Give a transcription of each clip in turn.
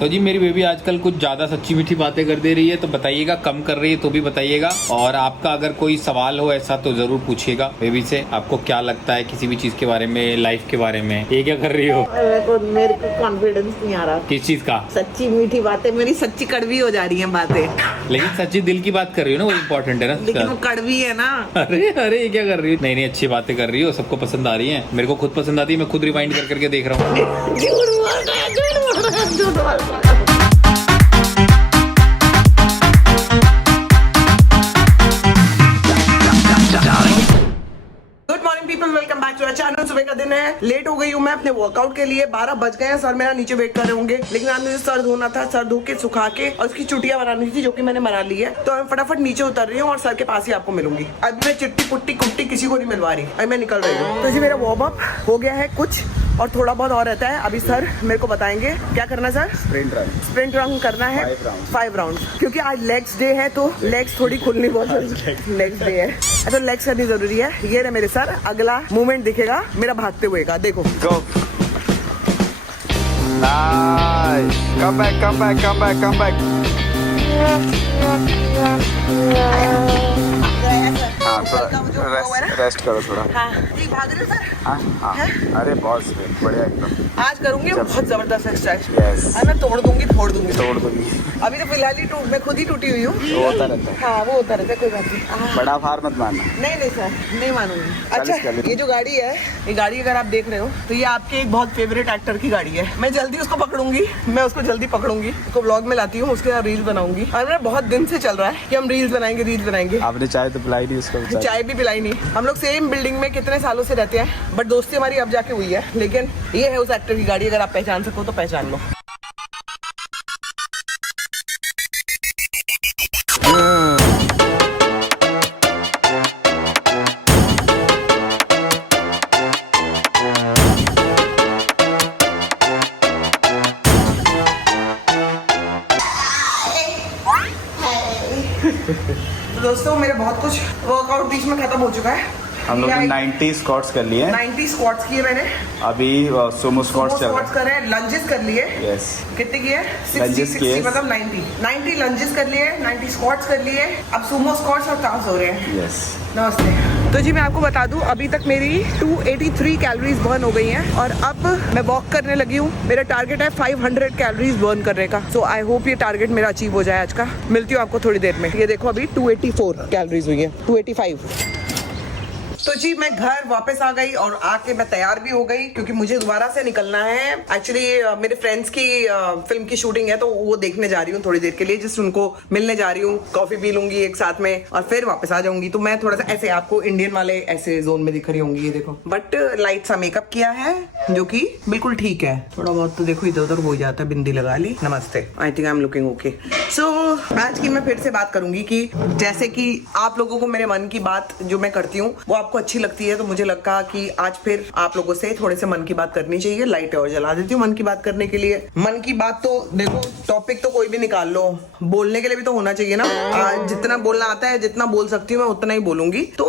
तो जी मेरी बेबी आजकल कुछ ज्यादा सच्ची मीठी बातें कर दे रही है, तो बताइएगा, कम कर रही है तो भी बताइएगा। और आपका अगर कोई सवाल हो ऐसा तो जरूर पूछिएगा बेबी से। आपको क्या लगता है किसी भी चीज के बारे में, लाइफ के बारे में? ये क्या कर रही हो? मेरे को कॉन्फिडेंस नहीं आ रहा। किस चीज का? सच्ची मीठी बातें, मेरी सच्ची कड़वी हो जा रही हैं बातें। लेकिन सच्ची दिल की बात कर रही हो ना, वो इम्पोर्टेंट है ना। लेकिन वो कड़वी है ना। अरे अरे ये क्या कर रही हो? नहीं नहीं, अच्छी बातें कर रही हो, सबको पसंद आ रही है। मेरे को खुद पसंद आती है, मैं खुद रिवाइंड कर करके देख रहा हूँ। झूठ बोल रहा है, झूठ बोल रहा है, झूठ बोल रहा है। Welcome back to our channel. सुबह का दिन है, लेट हो गई हूँ मैं अपने वर्कआउट के लिए। 12 बज गए हैं। सर मेरा नीचे वेट कर रहे होंगे, लेकिन आज मुझे सर धोना था। सर धो के सुखा के और उसकी चुटियां बनानी थी, जो कि मैंने बना ली है। तो मैं फटाफट नीचे उतर रही हूँ और सर के पास ही आपको मिलूंगी। अभी मैं चिट्टी पुट्टी कुट्टी किसी को नहीं मिलवा रही, अभी मैं निकल रही हूँ। तो जी मेरा वार्म अप हो गया है कुछ, और थोड़ा बहुत और रहता है। अभी सर मेरे को बताएंगे क्या करना है। सर स्प्रिंट रन करना है 5 राउंड, क्योंकि आज लेग्स डे है तो लेग्स थोड़ी खुलनी बहुत जरूरी। लेग्स डे है तो लेग्स करनी जरूरी है। ये रहे मेरे सर, अगला मूवमेंट दिखेगा मेरा भागते हुए का, देखो। Go. Nice. Come back, come back, come back, come back. हाँ थोड़ा रेस्ट करो थोड़ा। हाँ ठीक भाग रही हूँ सर। हाँ हाँ अरे बहुत सही, बढ़िया एकदम। आज करूंगी बहुत जबरदस्त एक्सरसाइज। Yes. मैं तोड़ दूंगी फोड़ दूंगी। तोड़ दूंगी। अभी तो फिलहाल ही मैं खुद ही टूटी हुई हूँ। वो होता रहता है। हाँ वो होता रहता है, कोई बात नहीं। बड़ा भार मत मानना। नहीं नहीं सर, नहीं मानूंगी। अच्छा चालीस। ये जो गाड़ी है, ये गाड़ी अगर आप देख रहे हो तो ये आपके एक बहुत फेवरेट एक्टर की गाड़ी है। मैं जल्दी उसको पकड़ूंगी, मैं उसको जल्दी पकड़ूंगी, उसको ब्लॉग में लाती हूँ, उसके साथ रील्स बनाऊंगी। और मेरा बहुत दिन से चल रहा है कि हम रील्स बनाएंगे, रील्स बनाएंगे। आपने चाय तो पिलाई नहीं उसको? चाय भी पिलाई नहीं। हम लोग सेम बिल्डिंग में कितने सालों से रहते हैं, बट दोस्ती हमारी अब जाके हुई है। लेकिन ये है उस एक्टर की गाड़ी, अगर आप पहचान सको तो पहचान लो। तो दोस्तों मेरे बहुत कुछ वर्कआउट बीच में खत्म हो चुका है। हम लोग ने 90 स्क्वाट्स कर लिए। 90 स्क्वाट्स किए मैंने। अभी सुमो स्क्वाट्स चल रहा है। करे, लंजेस कर लिए। यस। कितने किए? 60 मतलब 90 लंजेस कर लिए, 90 स्क्वाट्स कर लिए। अब सुमो स्क्वाट्स और टाउस हो रहे हैं। यस। नमस्ते। तो जी मैं आपको बता दूं, अभी तक मेरी 283 कैलोरीज बर्न हो गई हैं और अब मैं वॉक करने लगी हूँ। मेरा टारगेट है 500 कैलोरीज बर्न करने का। सो आई होप ये टारगेट मेरा अचीव हो जाए आज का। मिलती हूँ आपको थोड़ी देर में। ये देखो अभी 284 कैलोरीज हुई है, 285। तो जी मैं घर वापस आ गई और आके मैं तैयार भी हो गई, क्योंकि मुझे दोबारा से निकलना है। एक्चुअली मेरे फ्रेंड्स की फिल्म की शूटिंग है, तो वो देखने जा रही हूँ थोड़ी देर के लिए। जस्ट उनको मिलने जा रही हूँ, कॉफी पी लूंगी एक साथ में और फिर वापस आ जाऊंगी। तो मैं थोड़ा सा ऐसे, आपको इंडियन वाले ऐसे जोन में दिख रही होंगी, ये देखो। बट लाइट सा मेकअप किया है जो कि बिल्कुल ठीक है। थोड़ा बहुत तो देखो इधर उधर हो जाता है, बिंदी लगा ली। नमस्ते, I think I am looking okay. So आज की मैं फिर से बात करूंगी कि जैसे कि आप लोगों को मेरे मन की बात जो मैं करती हूँ वो आपको अच्छी लगती है, तो मुझे लगा कि आज फिर आप लोगों से थोड़े से मन की बात करनी चाहिए। लाइट और जला देती हूँ मन की बात करने के लिए। मन की बात तो देखो, टॉपिक तो कोई भी निकाल लो, बोलने के लिए भी तो होना चाहिए ना। जितना बोलना आता है, जितना बोल सकती हूँ मैं उतना ही बोलूंगी। तो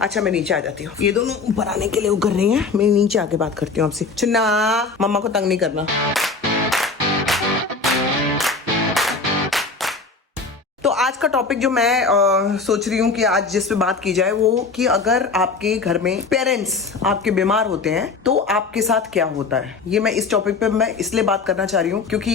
अच्छा मैं नीचे आ जाती हूँ। ये दोनों ऊपर आने के लिए वो कर रही हैं, मैं नीचे आके बात करती हूँ आपसे। चुन्ना, मम्मा को तंग नहीं करना। तो आज का टॉपिक जो मैं सोच रही हूँ कि आज जिस पे बात की जाए, वो कि अगर आपके घर में पेरेंट्स आपके बीमार होते हैं तो आपके साथ क्या होता है। ये मैं इस टॉपिक पे मैं इसलिए बात करना चाह रही हूँ क्योंकि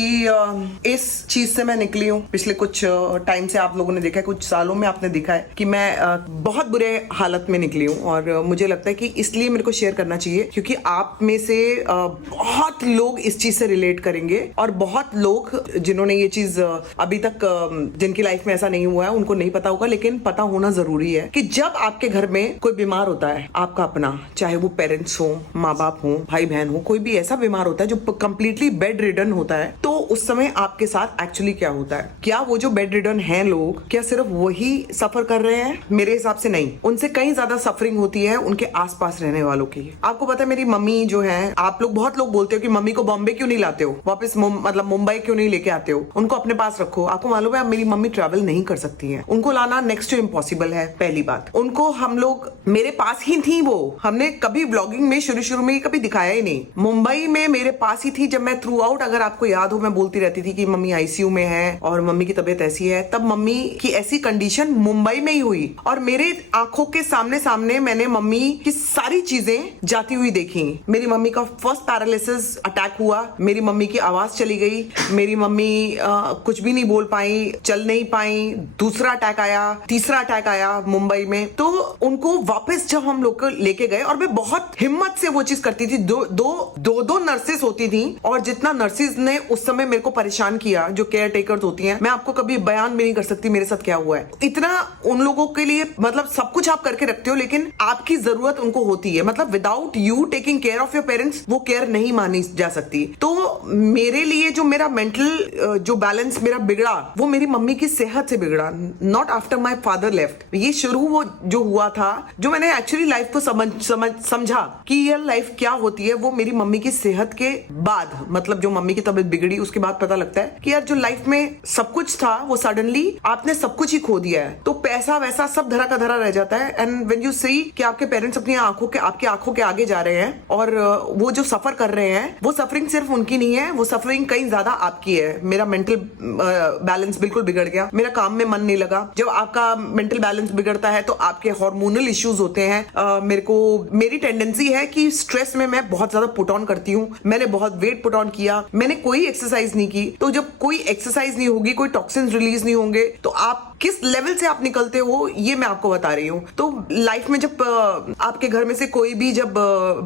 इस चीज से मैं निकली हूँ। पिछले कुछ टाइम से आप लोगों ने देखा है, कुछ सालों में आपने देखा है कि मैं बहुत बुरे हालत में निकली हूँ। और मुझे लगता है कि इसलिए मेरे को शेयर करना चाहिए, क्योंकि आप में से बहुत लोग इस चीज से रिलेट करेंगे और बहुत लोग जिन्होंने ये चीज अभी तक जिनकी लाइफ में ऐसा नहीं हुआ है उनको नहीं पता होगा, लेकिन पता होना जरूरी है कि जब आपके घर में कोई बीमार होता है, आपका अपना, चाहे वो पेरेंट्स हो, माँ बाप हो, भाई बहन हो, कोई भी ऐसा बीमार होता है जो कंप्लीटली बेड रिडन होता है, तो उस समय आपके साथ एक्चुअली क्या होता है। क्या वो जो बेड रिडन हैं लोग, क्या सिर्फ वही सफर कर रहे हैं? मेरे हिसाब से नहीं, उनसे कहीं ज्यादा सफरिंग होती है उनके आसपास रहने वालों की। आपको पता है मेरी मम्मी जो है, आप लोग बहुत लोग बोलते हो कि मम्मी को बॉम्बे क्यों नहीं लाते हो वापस, मतलब मुंबई क्यों नहीं लेके आते हो, उनको अपने पास रखो। आपको मालूम है मेरी मम्मी ट्रैवल नहीं कर सकती हैं, उनको लाना नेक्स्ट टू इम्पॉसिबल है। पहली बात, उनको हम लोग मेरे पास ही थी, वो हमने कभी ब्लॉगिंग में शुरू में कभी दिखाया ही नहीं। मुंबई में मेरे पास ही थी जब मैं थ्रू आउट, अगर आपको याद हो, मैं बोलती रहती थी कि मम्मी आईसीयू में है और मम्मी की तबीयत ऐसी है। तब मम्मी की ऐसी कंडीशन मुंबई में ही हुई और मेरे आंखों के सामने मैंने मम्मी की सारी चीजें जाती हुई देखी। मेरी मम्मी का फर्स्ट पैरालिसिस अटैक हुआ, मेरी मम्मी की आवाज चली गई, मेरी मम्मी कुछ भी नहीं बोल पाई, चल नहीं पाई। दूसरा अटैक आया, तीसरा अटैक आया मुंबई में। तो उनको वापस जब हम लोग लेके गए, और मैं बहुत हिम्मत से वो चीज करती थी। दो नर्सेस होती थी और जितना नर्सेस ने उस समय मेरे को परेशान किया, जो केयर टेकर्स होती हैं, मैं आपको कभी बयान भी नहीं कर सकती मेरे साथ क्या हुआ है। इतना उन लोगों के लिए, मतलब सब कुछ आप करके रखते हो लेकिन आपकी जरूरत उनको होती है। मतलब without you taking care of your parents वो केयर नहीं मानी जा सकती। तो मेरे लिए जो मेरा मेंटल जो बैलेंस मेरा बिगड़ा, वो मेरी मम्मी की सेहत से बिगड़ा, not after my father left. ये शुरू वो जो हुआ था, जो मैंने एक्चुअली लाइफ को समझा कि ये लाइफ क्या होती है, वो मेरी मम्मी की सेहत के बाद, मतलब जो मम्मी की तबीयत बिगड़ी उसके बाद पता लगता है कि यार जो लाइफ में सब कुछ था वो सडनली आपने सब कुछ ही खो दिया है। तो पैसा वैसा सब धरा का धरा रह जाता है। एंड व्हेन यू सी कि आपके पेरेंट्स अपनी आपकी आंखों के आगे जा रहे हैं और वो जो सफर कर रहे हैं, वो सफरिंग सिर्फ उनकी नहीं है, वो सफरिंग कहीं ज्यादा आपकी है। मेरा मेंटल बैलेंस बिल्कुल बिगड़ गया, मेरा काम में मन नहीं लगा। जब आपका मेंटल बैलेंस बिगड़ता है तो आपके हार्मोनल इश्यूज होते हैं। मेरी टेंडेंसी है कि स्ट्रेस में मैं बहुत ज्यादा पुट ऑन करती हूँ। मैंने बहुत वेट पुट ऑन किया, मैंने कोई एक्सरसाइज नहीं की। तो जब कोई एक्सरसाइज नहीं होगी, कोई टॉक्सिन्स रिलीज नहीं होंगे, तो आप किस लेवल से आप निकलते हो ये मैं आपको बता रही हूँ। तो लाइफ में जब आपके घर में से कोई भी जब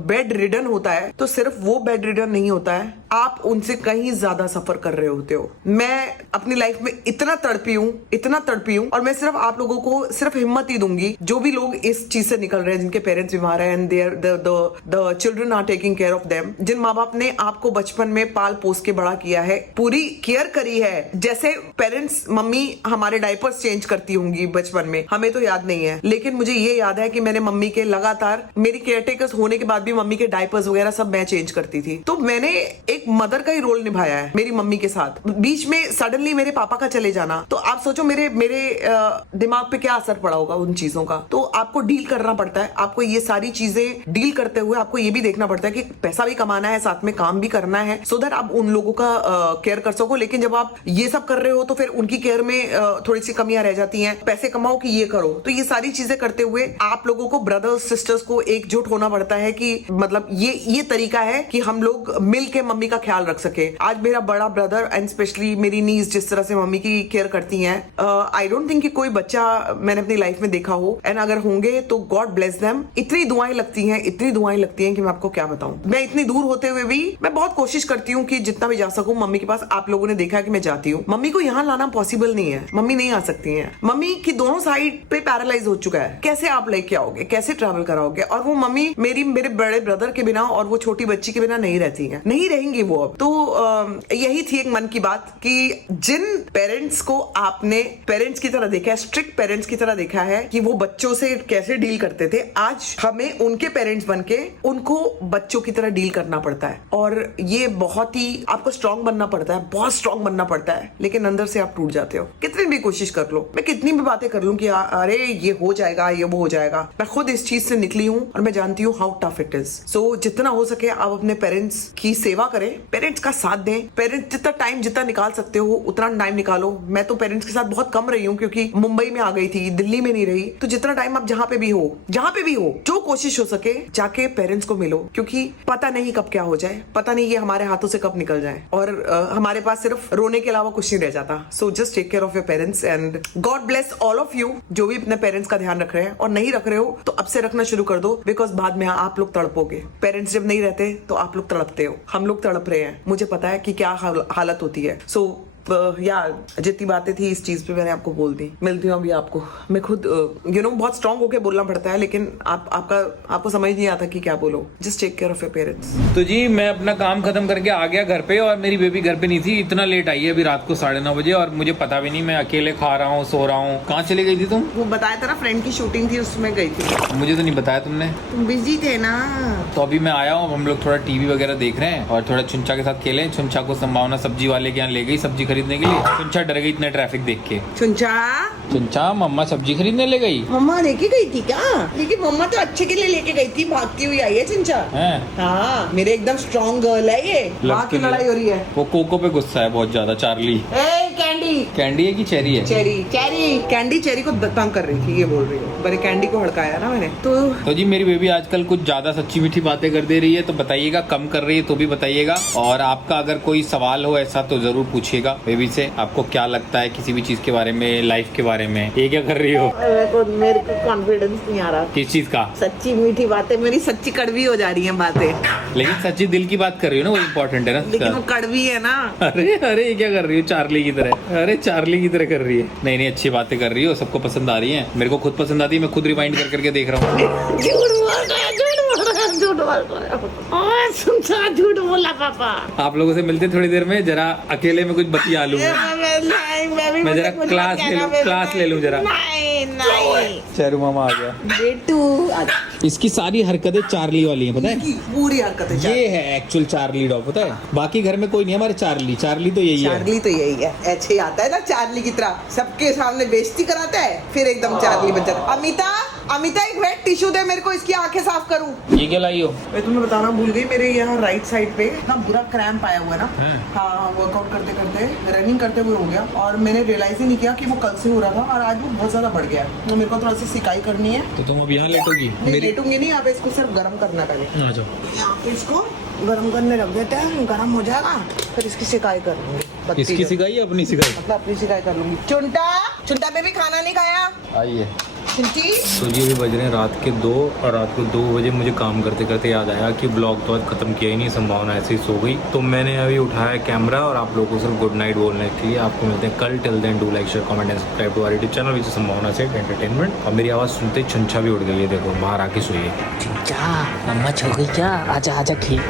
बेड रिडन होता है, तो सिर्फ वो बेड रिडन नहीं होता है, आप उनसे कहीं ज्यादा सफर कर रहे होते हो। मैं अपनी लाइफ में इतना तड़पी हूँ और मैं सिर्फ आप लोगों को सिर्फ हिम्मत ही दूंगी, जो भी लोग इस चीज से निकल रहे हैं, जिनके पेरेंट्स बीमार हैं and the children are taking care of them, जिन माँ बाप ने आपको बचपन में पाल पोस के बड़ा किया है, पूरी केयर करी है। जैसे पेरेंट्स, मम्मी हमारे डायपर्स चेंज करती होंगी बचपन में, हमें तो याद नहीं है, लेकिन मुझे ये याद है कि मैंने मम्मी के लगातार, मेरी केयरटेकर्स होने के बाद भी मम्मी के डायपर्स वगैरह सब मैं चेंज करती थी। तो मैंने एक मदर का ही रोल निभाया है मेरी मम्मी के साथ। बीच में सडनली मेरे पापा का चले जाना, तो आप सोचो मेरे दिमाग पे क्या असर पड़ा होगा उन चीजों का। तो आपको डील करना पड़ता है, आपको ये सारी चीजें डील करते हुए आपको ये भी देखना पड़ता है कि पैसा भी कमाना है, साथ में काम भी करना है, सो दैट आप उन लोगों का केयर कर सको। लेकिन जब आप ये सब कर रहे हो तो फिर उनकी केयर में थोड़ी सी कमियां रह जाती हैं। पैसे कमाओ कि ये करो, तो ये सारी चीजें करते हुए आप लोगों को, ब्रदर्स सिस्टर्स को एकजुट होना पड़ता है कि मतलब ये तरीका है कि हम लोग मिल के मम्मी का ख्याल रख सके। आज मेरा बड़ा ब्रदर एंड स्पेशली मेरी नीज जिस तरह से मम्मी की केयर करती हैं, आई डोंट थिंक कि कोई बच्चा मैंने अपनी लाइफ में देखा हो, एंड अगर होंगे तो गॉड ब्लेस देम। इतनी दुआएं लगती हैं कि मैं आपको क्या बताऊं। मैं इतनी दूर होते हुए भी मैं बहुत कोशिश करती हूँ कि जितना भी जा सकूं मम्मी के पास। आप लोगों ने देखा कि मैं जाती हूँ, मम्मी को यहाँ लाना पॉसिबल नहीं है, मम्मी नहीं आ सकती हैं। मम्मी की दोनों साइड पे पैरालाइज हो चुका है, कैसे आप लेके आओगे, कैसे ट्रैवल कराओगे। और वो मम्मी मेरे बड़े ब्रदर के बिना और वो छोटी बच्ची के बिना नहीं रहती हैं, नहीं रहेंगी वो अब। तो यही थी एक मन की बात कि जिन पेरेंट्स को आपने पेरेंट्स की तरह देखा है, स्ट्रिक्ट पेरेंट्स की तरह देखा है कि वो बच्चों से कैसे डील करते थे, आज हमें उनके पेरेंट्स बनके उनको बच्चों की तरह डील करना पड़ता है। और ये बहुत ही आपको स्ट्रांग बनना पड़ता है, बहुत स्ट्रांग बनना पड़ता है, लेकिन अंदर से आप टूट जाते हो। कितनी भी कोशिश कर लो, मैं कितनी भी बातें कर लूं कि अरे ये हो जाएगा, ये वो हो जाएगा, मैं खुद इस चीज से निकली हूं और मैं जानती हूँ हाउ टफ इट इज। सो जितना हो सके आप अपने पेरेंट्स की सेवा करें, पेरेंट्स का साथ दें। पेरेंट्स जितना निकाल सकते हो उतना टाइम निकालो। मैं तो पेरेंट्स के साथ बहुत कम रही हूँ क्योंकि मुंबई में आ गई थी, दिल्ली में नहीं रही। तो जितना टाइम आप जहाँ पे भी हो, जो कोशिश हो सके जाके पेरेंट्स को मिलो, क्योंकि पता नहीं कब क्या हो जाए, पता नहीं ये हमारे हाथों से कब निकल जाए और हमारे पास सिर्फ रोने के अलावा कुछ नहीं रह जाता। So just take care of your parents and God bless all of you जो भी अपने पेरेंट्स का ध्यान रख रहे हैं। और नहीं रख रहे हो तो अब से रखना शुरू कर दो, बिकॉज बाद में आप लोग तड़पोगे। पेरेंट्स जब नहीं रहते तो आप लोग तड़पते हो, हम लोग तड़प रहे हैं, मुझे पता है कि क्या हालत होती है। सो यार जितनी बातें थी इस चीज पे मैंने आपको बोल दी। मिलती हूँ अभी आपको। मैं खुद बहुत स्ट्रांग होके बोलना पड़ता है, लेकिन आपको समझ नहीं आता कि क्या बोलो। Just take care of your parents. तो जी मैं अपना काम खत्म करके आ गया घर पे और मेरी बेबी घर पे नहीं थी। इतना लेट आई है अभी रात को 9:30 बजे और मुझे पता भी नहीं, मैं अकेले खा रहा हूँ, सो रहा हूँ। कहाँ चली गई थी तुम? वो बताया था ना, फ्रेंड की शूटिंग थी उसमें गई थी। मुझे तो नहीं बताया तुमने, तुम बिजी थे ना। तो अभी मैं आया हूँ, हम लोग थोड़ा टीवी वगैरह देख रहे हैं और थोड़ा छुंचा के साथ खेले। छुंचा को संभावना सब्जी वाले के यहाँ ले गई, सब्जी खरीदने के लिए। चुंचा डर गई इतना ट्रैफिक देख के। चुंचा चुंचा मम्मा सब्जी खरीदने ले गई मम्मा लेके गई थी क्या? लेकिन मम्मा तो अच्छे के लिए लेके गई थी, भागती हुई आई है चुंचा। हैं? हाँ मेरे एकदम स्ट्रॉन्ग गर्ल है ये। माँ की लड़ाई हो रही है। वो कोको पे गुस्सा है बहुत ज्यादा। चार्ली कैंडी कैंडी है कि चेरी है? चेरी चेरी कैंडी चेरी को तंग कर रही थी, ये बोल रही है। पर कैंडी को हड़काया ना मैंने तो जी मेरी बेबी आजकल कुछ ज्यादा सच्ची मीठी बातें कर दे रही है, तो बताइएगा। कम कर रही है तो भी बताइएगा। और आपका अगर कोई सवाल हो ऐसा तो जरूर पूछिएगा बेबी से। आपको क्या लगता है किसी भी चीज के बारे में, लाइफ के बारे में? ये क्या कर रही हो? मेरे को कॉन्फिडेंस नहीं आ रहा। किस चीज का? सच्ची मीठी बातें, मेरी सच्ची कड़वी हो जा रही है बातें। लेकिन सच्ची दिल की बात कर रही हो ना, वो इम्पोर्टेंट है ना। लेकिन वो कड़वी है ना। अरे अरे ये क्या कर रही हो? चार्ली की तरह। अरे चार्ली की तरह कर रही है। नहीं नहीं अच्छी बातें कर रही हो, सबको पसंद आ रही है। मेरे को खुद पसंद आती है, मैं खुद रिवाइंड कर करके देख रहा हूँ। झूठ बोला पापा। आप लोगों से मिलते थोड़ी देर में, जरा अकेले में कुछ बतिया लूं। मैं जरा क्लास ले लूं जरा। चेरू मामा आ गया। बेटू इसकी सारी हरकतें चार्ली वाली हैं, पता है? पूरी हरकतें ये है एक्चुअल चार्ली डॉग, पता है? बाकी घर में कोई नहीं है हमारे चार्ली। चार्ली तो यही है। चार्ली तो यही है। ऐसे ही आता है ना चार्ली की तरह, सबके सामने बेइज्जती कराता है, फिर एकदम चार्ली बन जाता है। अमिता अमिता एक वेट टिश्यू दे मेरे को, इसकी आंखें साफ करूं। ये क्या लाई हो? मैं तुम्हें बताना भूल गई, मेरे यहाँ राइट साइड पे इतना बुरा क्रैम्प आया हुआ है ना। हाँ वर्कआउट करते करते, रनिंग करते हुए हो गया, और मैंने रियलाइज ही नहीं किया कि वो कल से हो रहा था और आज वो बहुत ज्यादा बढ़ गया है। तो मेरे को थोड़ा सी सिकाई करनी है। तो तुम अब यहाँ लेटोगी? नहीं लेटूंगी नहीं, आप इसको सिर्फ गर्म करना पहले। आ जाओ। यहाँ पे इसको गर्म करने रख देते हैं, गर्म हो जाएगा फिर इसकी सिकाई कर लूंगी। इसकी सिकाई या अपनी सिकाई? मतलब अपनी सिकाई कर लूंगी। चुंटा चुंटा बेबी खाना नहीं खाया? आइए। चिंटी तो ये भी बज रहे हैं रात के 2, और रात को 2 बजे मुझे काम करते करते याद आया कि ब्लॉग तो आज खत्म किया ही नहीं, संभावना ऐसे ही सो गई। तो मैंने अभी उठाया कैमरा और आप लोगों को सिर्फ गुड नाइट बोलने के लिए। आपको मिलते हैं कल। Till then do like share comment and subscribe to our YouTube channel which संभावना से एंटरटेनमेंट। और मेरी आवाज़ सुनते ही छंछा भी उड़ गई है, देखो बाहर आके सोई है। क्या मम्मा छो गई क्या? आजा आजा खेल।